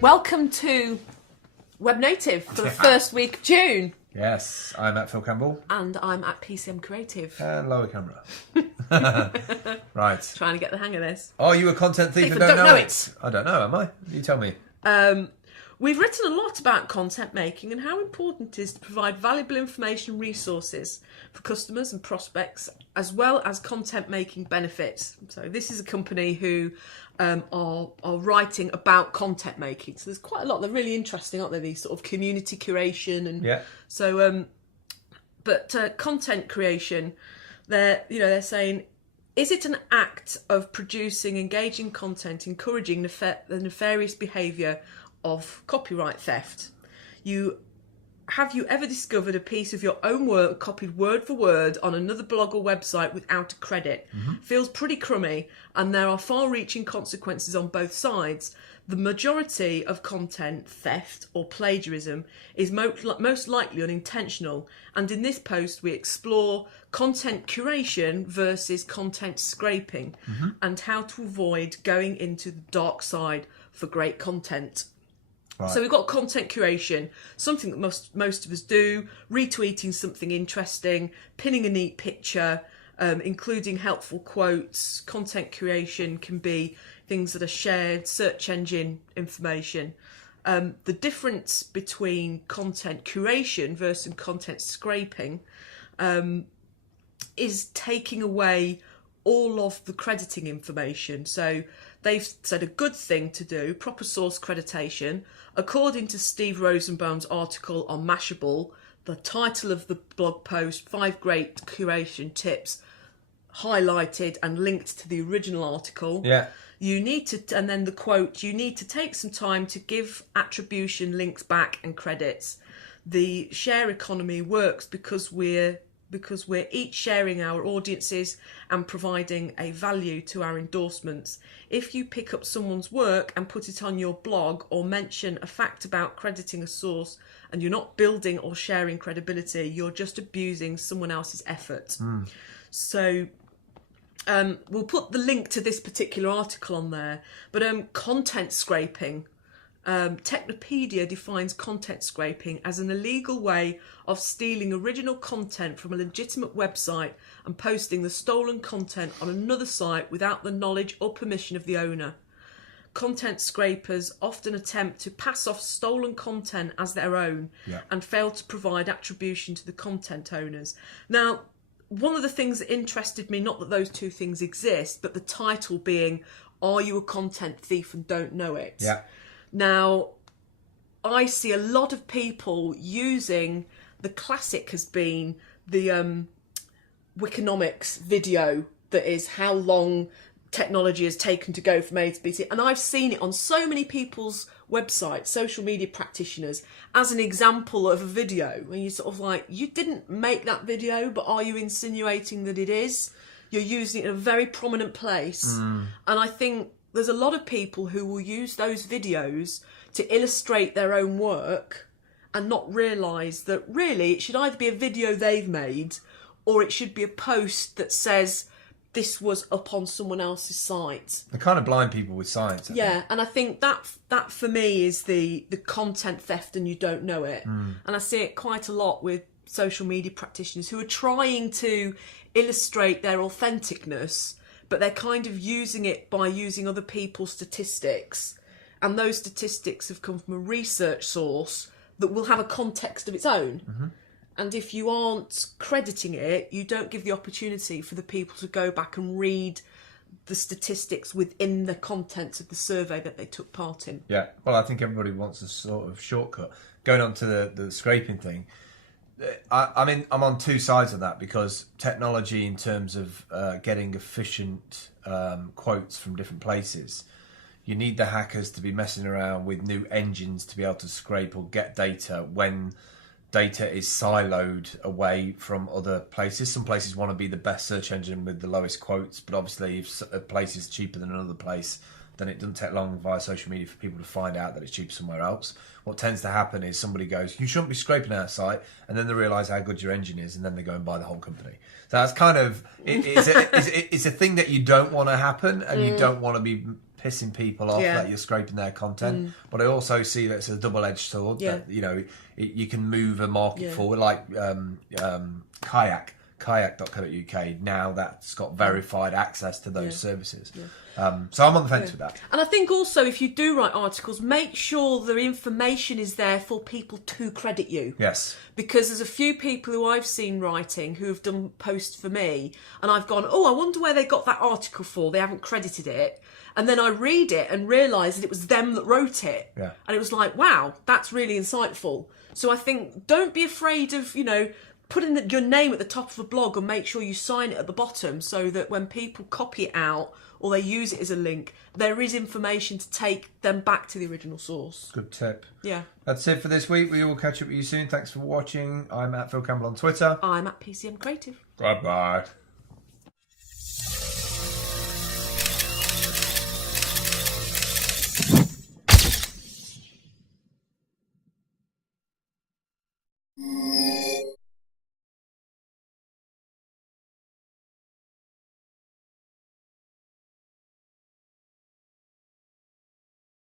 Welcome to webnative for the first week of June. Yes, I'm at Phil Campbell. And I'm at PCM Creative. And lower camera. Right. Trying to get the hang of this. Oh, you a content thief and don't know it? I don't know, am I? You tell me. We've written a lot about content making and how important it is to provide valuable information and resources for customers and prospects, as well as content making benefits. So this is a company who are writing about content making. So there's quite a lot. They're really interesting, aren't they? These sort of community curation and so. But content creation, they're saying, is it an act of producing engaging content, encouraging the nefarious behaviour of copyright theft? Have you ever discovered a piece of your own work copied word for word on another blog or website without a credit? Feels pretty crummy, and there are far-reaching consequences on both sides. The majority of content theft or plagiarism is most likely unintentional, and in this post we explore content curation versus content scraping and how to avoid going into the dark side for great content. Right. So we've got content curation, something that most of us do, retweeting something interesting, pinning a neat picture, including helpful quotes. Content curation can be things that are shared, search engine information. The difference between content curation versus content scraping is taking away all of the crediting information. So they've said a good thing to do, proper source creditation. According to Steve Rosenbaum's article on Mashable, the title of the blog post, 5 great curation tips, highlighted and linked to the original article. Yeah. You need to, and then the quote, you need to take some time to give attribution, links back and credits. The share economy works because we're each sharing our audiences and providing a value to our endorsements. If you pick up someone's work and put it on your blog or mention a fact about crediting a source and you're not building or sharing credibility, you're just abusing someone else's effort. So we'll put the link to this particular article on there. But content scraping. Technopedia defines content scraping as an illegal way of stealing original content from a legitimate website and posting the stolen content on another site without the knowledge or permission of the owner. Content scrapers often attempt to pass off stolen content as their own and fail to provide attribution to the content owners. Now, one of the things that interested me, not that those two things exist, but the title being, "Are you a content thief and don't know it?" Yeah. Now, I see a lot of people using, the classic has been the Wikinomics video that is how long technology has taken to go from A to B to C. And I've seen it on so many people's websites, social media practitioners, as an example of a video. And you're sort of like, you didn't make that video, but are you insinuating that it is? You're using it in a very prominent place. And I think there's a lot of people who will use those videos to illustrate their own work and not realise that really it should either be a video they've made or it should be a post that says this was up on someone else's site. They kind of blind people with science. And I think that for me is the content theft and you don't know it. And I see it quite a lot with social media practitioners who are trying to illustrate their authenticness, but they're kind of using it by using other people's statistics. And those statistics have come from a research source that will have a context of its own. And if you aren't crediting it, you don't give the opportunity for the people to go back and read the statistics within the contents of the survey that they took part in. Yeah, well, I think everybody wants a sort of shortcut. Going on to the scraping thing, I mean, I'm on two sides of that, because technology in terms of getting efficient quotes from different places, you need the hackers to be messing around with new engines to be able to scrape or get data when data is siloed away from other places. Some places want to be the best search engine with the lowest quotes, but obviously if a place is cheaper than another place, then it doesn't take long via social media for people to find out that it's cheaper somewhere else. What tends to happen is somebody goes, you shouldn't be scraping our site, and then they realise how good your engine is, and then they go and buy the whole company. So that's kind of, it's a thing that you don't want to happen, and you don't want to be pissing people off that you're scraping their content. But I also see that it's a double-edged sword, that, you know, you can move a market forward, like kayak.co.uk. Now that's got verified access to those services. So I'm on the fence with that. And I think also, if you do write articles, make sure the information is there for people to credit you. Yes. Because there's a few people who I've seen writing who have done posts for me, and I've gone, oh, I wonder where they got that article for. They haven't credited it. And then I read it and realise that it was them that wrote it. Yeah. And it was like, wow, that's really insightful. So I think don't be afraid of, you know, putting your name at the top of a blog, and make sure you sign it at the bottom, so that when people copy it out or they use it as a link, there is information to take them back to the original source. Good tip. Yeah. That's it for this week. We will catch up with you soon. Thanks for watching. I'm at Phil Campbell on Twitter. I'm at PCM Creative. Bye-bye.